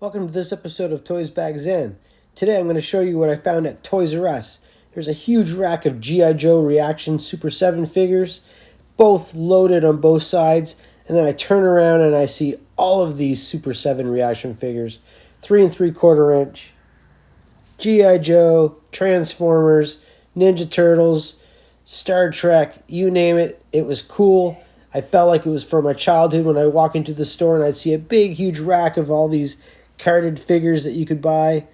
Welcome to this episode of Toys Back Zen. Today I'm going to show you what I found at Toys R Us. There's a huge rack of G.I. Joe Reaction Super 7 figures, both loaded on both sides, and then I turn around and I see all of these Super 7 Reaction figures, 3 3/4 inch, G.I. Joe, Transformers, Ninja Turtles, Star Trek, you name it. It was cool. I felt like it was from my childhood when I walk into the store and I'd see a big, huge rack of all these carded figures that you could buy,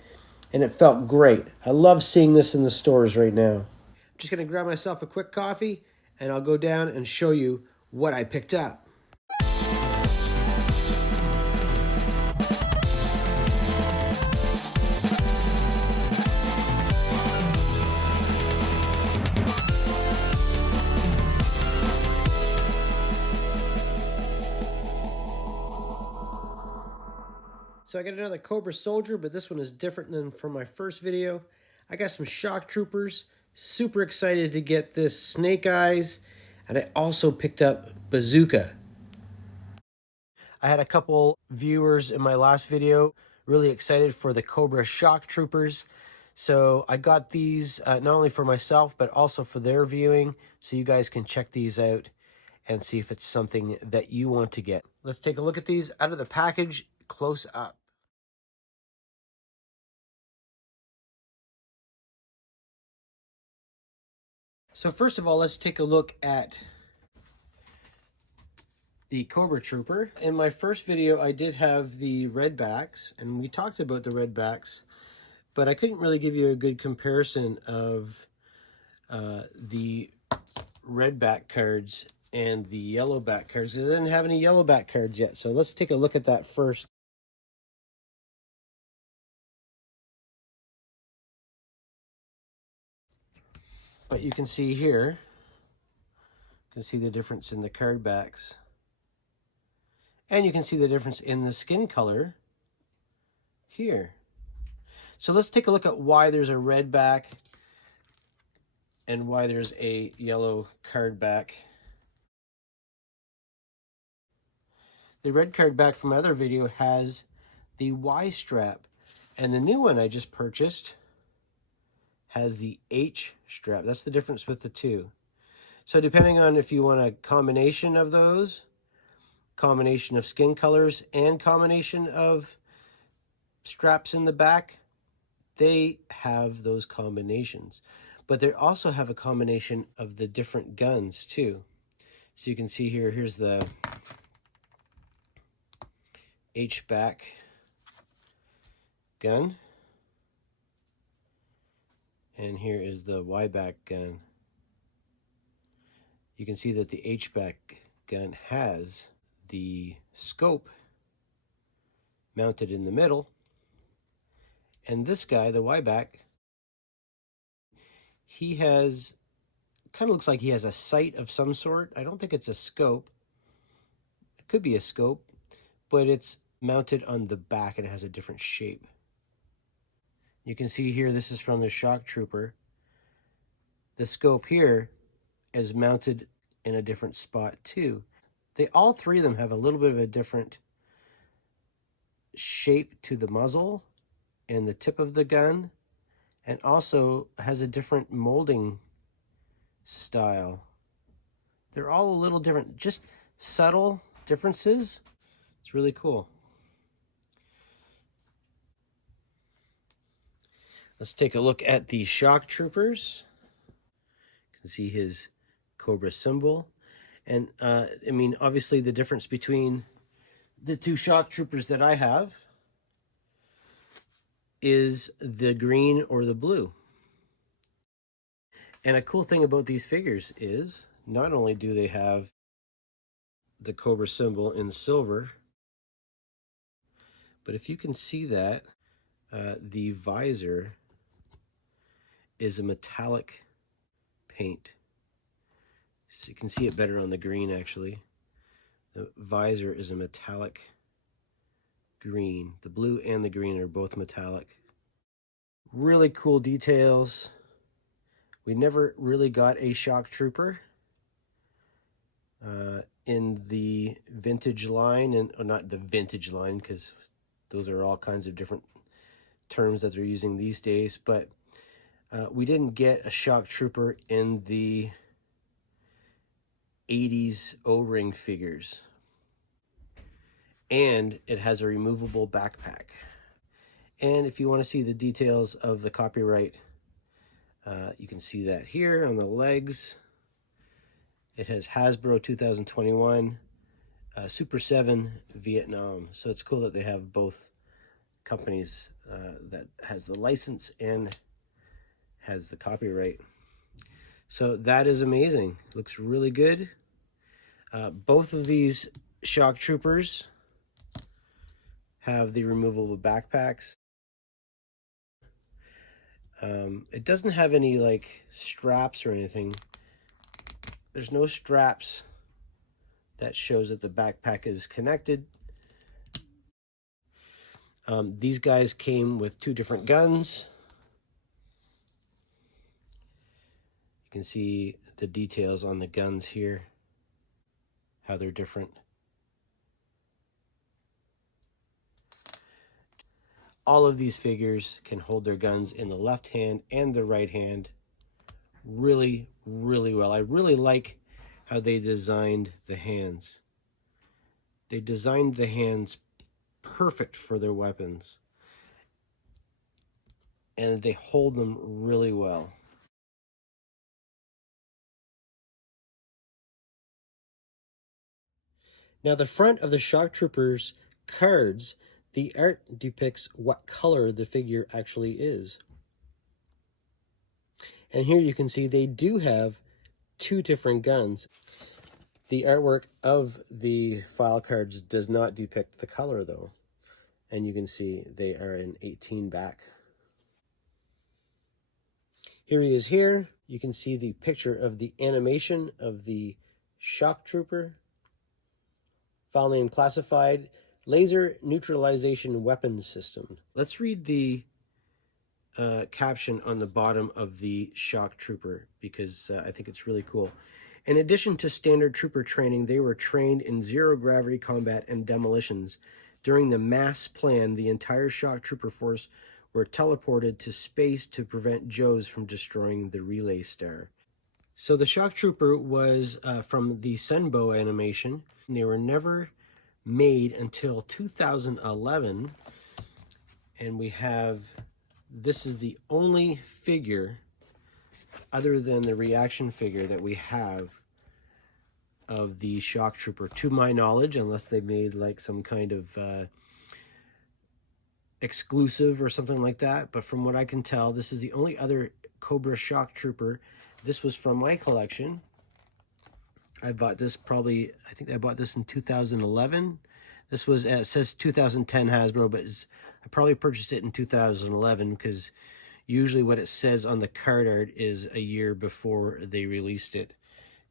and it felt great. I love seeing this in the stores right now. I'm just going to grab myself a quick coffee, and I'll go down and show you what I picked up. So I got another Cobra Soldier, but this one is different than from my first video. I got some Shock Troopers. Super excited to get this Snake Eyes. And I also picked up Bazooka. I had a couple viewers in my last video really excited for the Cobra Shock Troopers. So I got these not only for myself, but also for their viewing. So you guys can check these out and see if it's something that you want to get. Let's take a look at these out of the package close up. So first of all, let's take a look at the Cobra Trooper. In my first video, I did have the red backs, and we talked about the red backs, but I couldn't really give you a good comparison of the red back cards and the yellow back cards. I didn't have any yellow back cards yet, so let's take a look at that first. But you can see here, you can see the difference in the card backs. And you can see the difference in the skin color here. So let's take a look at why there's a red back and why there's a yellow card back. The red card back from my other video has the Y strap, and the new one I just purchased has the H strap. That's the difference with the two. So depending on if you want a combination of those, combination of skin colors, and combination of straps in the back, they have those combinations. But they also have a combination of the different guns too. So you can see here, here's the H-back gun. And here is the Y-back gun. You can see that the H-back gun has the scope mounted in the middle. And this guy, the Y-back, he has, kind of looks like he has a sight of some sort. I don't think it's a scope. It could be a scope, but it's mounted on the back and it has a different shape. You can see here, this is from the Shock Trooper. The scope here is mounted in a different spot too. All three of them have a little bit of a different shape to the muzzle and the tip of the gun, and also has a different molding style. They're all a little different, just subtle differences. It's really cool. Let's take a look at the Shock Troopers. You can see his Cobra symbol. And I mean, obviously the difference between the two Shock Troopers that I have is the green or the blue. And a cool thing about these figures is not only do they have the Cobra symbol in silver, but if you can see that, the visor is a metallic paint. So you can see it better on the green, actually. The visor is a metallic green. The blue and the green are both metallic. Really cool details. We never really got a Shock Trooper in the vintage line, and not the vintage line because Those are all kinds of different terms that they're using these days. But we didn't get a shock trooper in the 80s O-ring figures. And it has a removable backpack. And if you want to see the details of the copyright, you can see that here on the legs. It has Hasbro 2021, Super 7 Vietnam. So it's cool that they have both companies that has the license and has the copyright. So that is amazing. Looks really good. Both of these shock troopers have the removable backpacks. It doesn't have any like straps or anything. There's no straps that shows that the backpack is connected. These guys came with two different guns. You can see the details on the guns here, how they're different. All of these figures can hold their guns in the left hand and the right hand really, really well. I really like how they designed the hands. They designed the hands perfect for their weapons, and they hold them really well. Now the front of the shock troopers cards, the art depicts what color the figure actually is. And here you can see they do have two different guns. The artwork of the file cards does not depict the color though. And you can see they are in 18 back. Here he is here. You can see the picture of the animation of the shock trooper. File name classified, laser neutralization weapons system. Let's read the caption on the bottom of the shock trooper because I think it's really cool. In addition to standard trooper training, they were trained in zero-gravity combat and demolitions. During the mass plan, the entire shock trooper force were teleported to space to prevent Joes from destroying the relay star. So the shock trooper was from the Sunbow animation. They were never made until 2011. And we have, this is the only figure other than the reaction figure that we have of the shock trooper, to my knowledge, unless they made like some kind of exclusive or something like that. But from what I can tell, this is the only other Cobra shock trooper. This was from my collection. I bought this probably, I think I bought this in 2011. This was, it says 2010 Hasbro, but I probably purchased it in 2011 because usually what it says on the card art is a year before they released it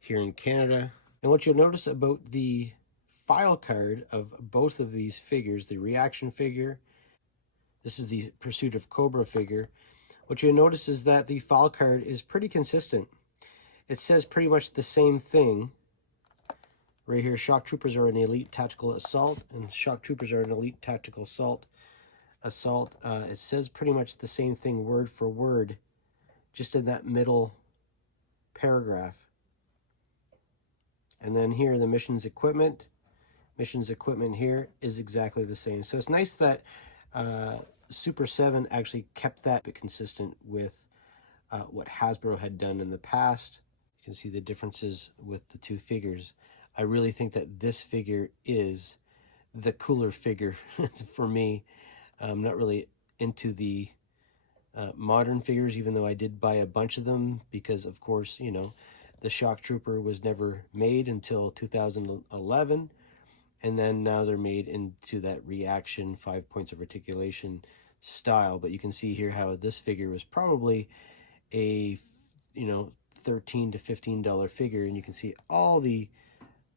here in Canada. And what you'll notice about the file card of both of these figures, the reaction figure, this is the Pursuit of Cobra figure, what you'll notice is that the file card is pretty consistent. It says pretty much the same thing. Right here, shock troopers are an elite tactical assault, and shock troopers are an elite tactical assault. It says pretty much the same thing word for word, just in that middle paragraph. And then here, the missions equipment. Missions equipment here is exactly the same. So it's nice that Super 7 actually kept that bit consistent with what Hasbro had done in the past. You can see the differences with the two figures. I really think that this figure is the cooler figure for me. I'm not really into the modern figures, even though I did buy a bunch of them because, of course, you know, the shock trooper was never made until 2011. And then now they're made into that reaction 5 points of articulation style. But you can see here how this figure was probably a, you know, $13 to $15 figure. And you can see all the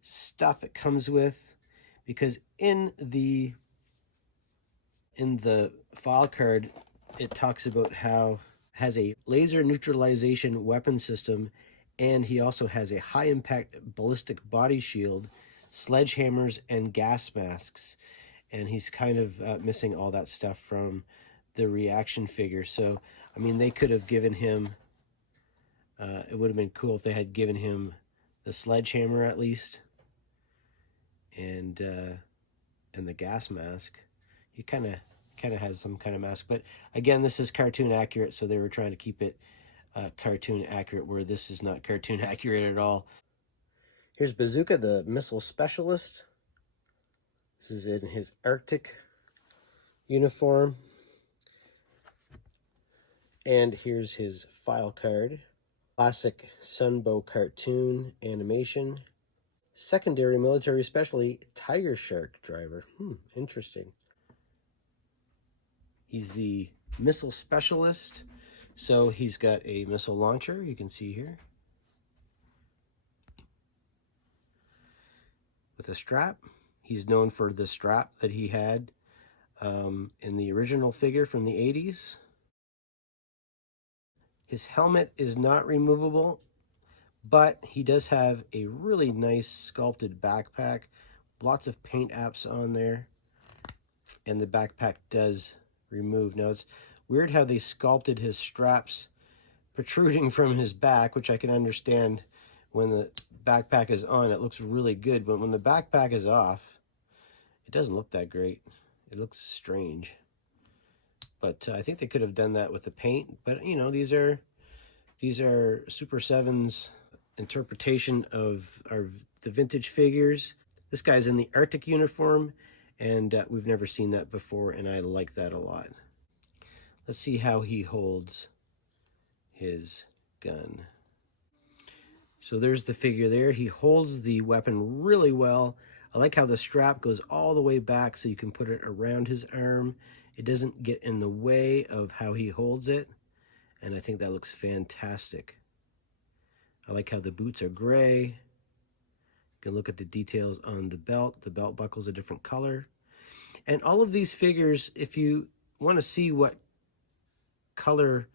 stuff it comes with, because in the file card, it talks about how it has a laser neutralization weapon system, and he also has a high-impact ballistic body shield, sledgehammers, and gas masks. and he's kind of missing all that stuff from the reaction figure. So, I mean, they could have given him, it would have been cool if they had given him the sledgehammer at least, and the gas mask. He kind of has some kind of mask, but again, this is cartoon accurate, so they were trying to keep it cartoon accurate, where this is not cartoon accurate at all. Here's Bazooka, the missile specialist. This is in his Arctic uniform. And here's his file card. Classic Sunbow cartoon animation. Secondary military specialty, Tiger Shark driver. Interesting. He's the missile specialist. So he's got a missile launcher, you can see here, with a strap. He's known for the strap that he had in the original figure from the 80s. His helmet is not removable, but he does have a really nice sculpted backpack. Lots of paint apps on there. And the backpack does remove. Now, it's weird how they sculpted his straps protruding from his back, which I can understand. When the backpack is on, it looks really good, but when the backpack is off, it doesn't look that great. It looks strange. But I think they could have done that with the paint. But, you know, these are Super 7's interpretation of the vintage figures. This guy's in the Arctic uniform, and we've never seen that before, and I like that a lot. Let's see how he holds his gun. So there's the figure there. He holds the weapon really well. I like how the strap goes all the way back so you can put it around his arm. It doesn't get in the way of how he holds it, and I think that looks fantastic. I like how the boots are gray. You can look at the details on the belt. The belt buckle's a different color. And all of these figures, if you want to see what color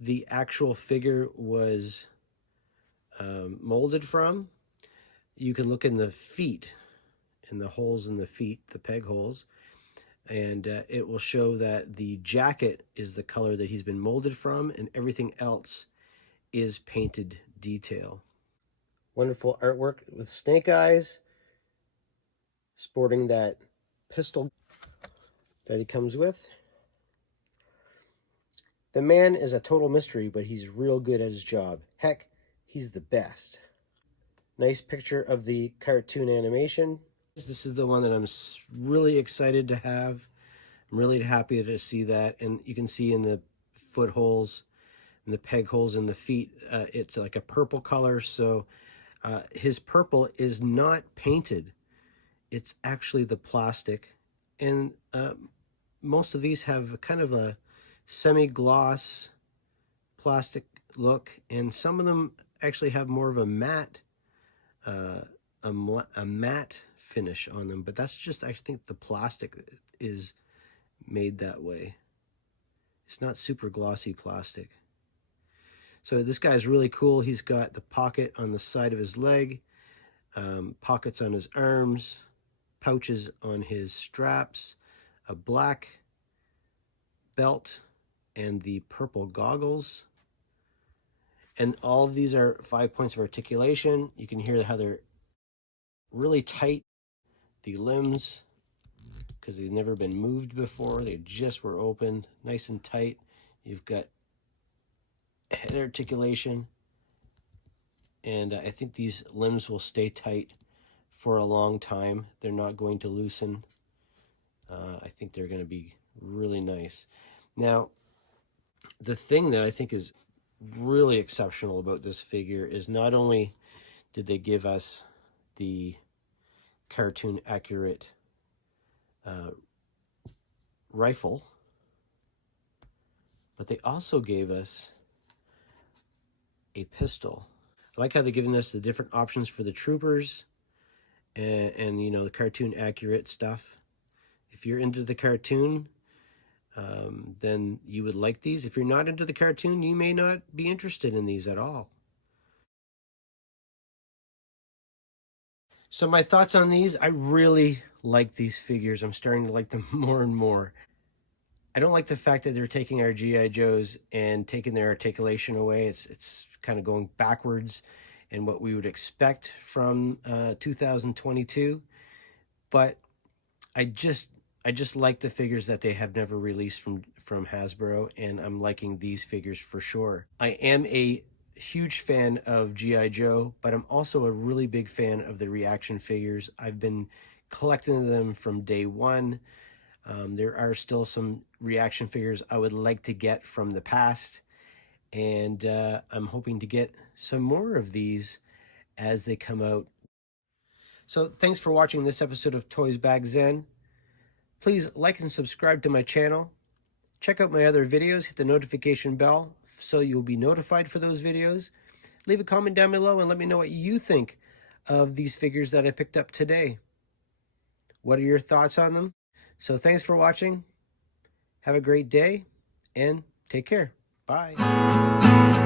the actual figure was molded from, you can look in the feet, in the holes in the feet, the peg holes, and it will show that the jacket is the color that he's been molded from, and everything else is painted detail. Wonderful artwork with snake eyes, sporting that pistol that he comes with. The man is a total mystery, but he's real good at his job. Heck, he's the best. Nice picture of the cartoon animation. This is the one that I'm really excited to have. I'm really happy to see that. And you can see in the foot holes and the peg holes in the feet, it's like a purple color. So his purple is not painted. It's actually the plastic. And most of these have kind of a semi-gloss plastic look, and some of them actually have more of a matte matte finish on them, but that's just, I think the plastic is made that way. It's not super glossy plastic. So this guy's really cool. He's got the pocket on the side of his leg, pockets on his arms, pouches on his straps, a black belt, and the purple goggles. And all of these are 5 points of articulation. You can hear how they're really tight, the limbs, because they've never been moved before. They just were open, nice and tight. You've got head articulation, and I think these limbs will stay tight for a long time. They're not going to loosen. I think they're going to be really nice. Now, the thing that I think is really exceptional about this figure is not only did they give us the cartoon accurate rifle, but they also gave us a pistol. I like how they're giving us the different options for the troopers and you know, the cartoon accurate stuff. If you're into the cartoon, then you would like these. If you're not into the cartoon, you may not be interested in these at all. So my thoughts on these, I really like these figures. I'm starting to like them more and more. I don't like the fact that they're taking our G.I. Joes and taking their articulation away. It's kind of going backwards in what we would expect from 2022. But I just like the figures that they have never released from Hasbro, and I'm liking these figures for sure. I am a huge fan of G.I. Joe, but I'm also a really big fan of the reaction figures. I've been collecting them from day one. There are still some reaction figures I would like to get from the past, and I'm hoping to get some more of these as they come out. So thanks for watching this episode of Toys Bag Zen. Please like and subscribe to my channel. Check out my other videos, hit the notification bell so you'll be notified for those videos. Leave a comment down below and let me know what you think of these figures that I picked up today. What are your thoughts on them? So thanks for watching. Have a great day and take care. Bye.